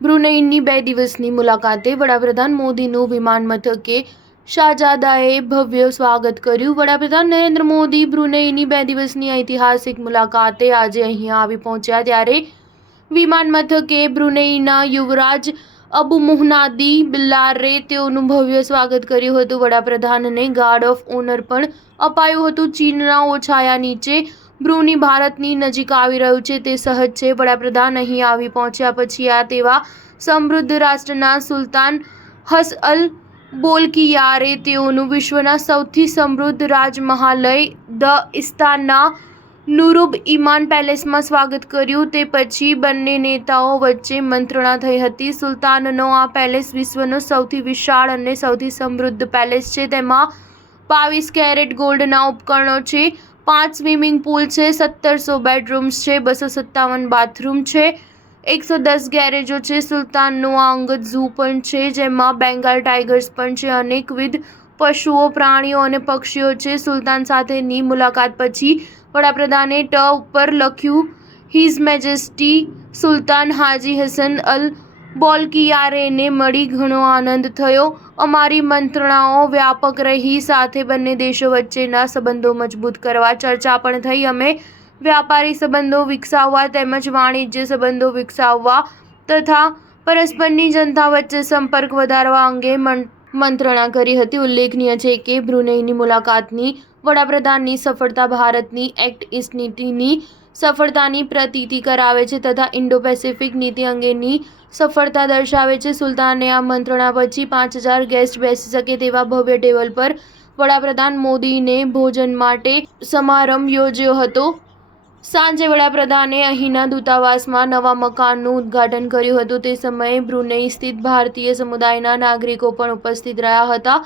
બ્રુનેઈની 2 દિવસની મુલાકાતે વડાપ્રધાન મોદીનું વિમાન મથકે શાહજાદાએ ભવ્ય સ્વાગત કર્યું। વડાપ્રધાન નરેન્દ્ર મોદી બ્રુનેઈની 2 દિવસની ઐતિહાસિક મુલાકાતે આજે અહીંયા આવી પહોંચ્યા ત્યારે વિમાન મથકે બ્રુનેઈના યુવરાજ અબુ મુહન્નાદી બિલ્લારે તેઓનું ભવ્ય સ્વાગત કર્યું હતું। વડાપ્રધાનને ગાર્ડ ઓફ ઓનર પણ અપાયું હતું। ચીનના ઓછાયા નીચે બ્રુની ભારતની નજીક આવી રહ્યું છે તે સહજ છે। વડાપ્રધાન અહીં આવી પહોંચ્યા પછી આ તેવા સમૃદ્ધ રાષ્ટ્રના સુલતાન હસઅલ બોલકિયારે તેઓનું વિશ્વના સૌથી સમૃદ્ધ રાજમહાલય ધ ઇસ્તાના નુરુબ ઇમાન પેલેસમાં સ્વાગત કર્યું। તે પછી બંને નેતાઓ વચ્ચે મંત્રણા થઈ હતી। સુલતાનનો આ પેલેસ વિશ્વનો સૌથી વિશાળ અને સૌથી સમૃદ્ધ પેલેસ છે। તેમાં 22 કેરેટ ગોલ્ડના ઉપકરણો છે, 5 સ્વિમિંગ પૂલ છે, 1700 બેડરૂમ્સ છે, 257 બાથરૂમ છે, 110 ગેરેજો છે। સુલતાનનું આ અંગત ઝૂ પણ છે જેમાં બેંગાલ ટાઇગર્સ પણ છે, અનેકવિધ પશુઓ, પ્રાણીઓ અને પક્ષીઓ છે। સુલતાન સાથેની મુલાકાત પછી વડાપ્રધાને ઉપર લખ્યું, હિઝ મેજેસ્ટી સુલતાન હાજી હસન અલ બોલકિયારેને મળી ઘણો આનંદ થયો। અમારી મંત્રણાઓ વ્યાપક રહી, સાથે બંને દેશો વચ્ચેના સંબંધો મજબૂત કરવા ચર્ચા પણ થઈ। અમે વ્યાપારી સંબંધો વિકસાવવા તેમજ વાણિજ્ય સંબંધો વિકસાવવા તથા પરસ્પરની જનતા વચ્ચે સંપર્ક વધારવા અંગે મંત્રણા કરી હતી। ઉલ્લેખનીય છે કે બ્રુનેઈની મુલાકાતની વડાપ્રધાનની સફળતા ભારતની એક્ટ ઈસ્ટ નીતિની સફળતાની પ્રતીતિ કરાવે છે તથા ઇન્ડો પેસિફિક નીતિ અંગેની સફળતા દર્શાવે છે। સુલતાને આ મંત્રણા પછી 5000 ગેસ્ટ બેસી શકે તેવા ભવ્ય ટેબલ પર વડાપ્રધાન મોદીને ભોજન માટે સમારંભ યોજ્યો હતો। સાંજે વડાપ્રધાને અહીંના દૂતાવાસમાં નવા મકાનનું ઉદ્ઘાટન કર્યું હતું। તે સમયે બ્રુનેઈ સ્થિત ભારતીય સમુદાયના નાગરિકો પણ ઉપસ્થિત રહ્યા હતા।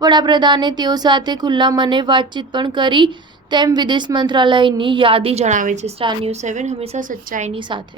વડાપ્રધાને તેઓ સાથે ખુલ્લા મને વાતચીત પણ કરી તેમ વિદેશ મંત્રાલયની યાદી જણાવે છે। સ્ટાર ન્યૂઝ 7 હંમેશા સચ્ચાઈની સાથે।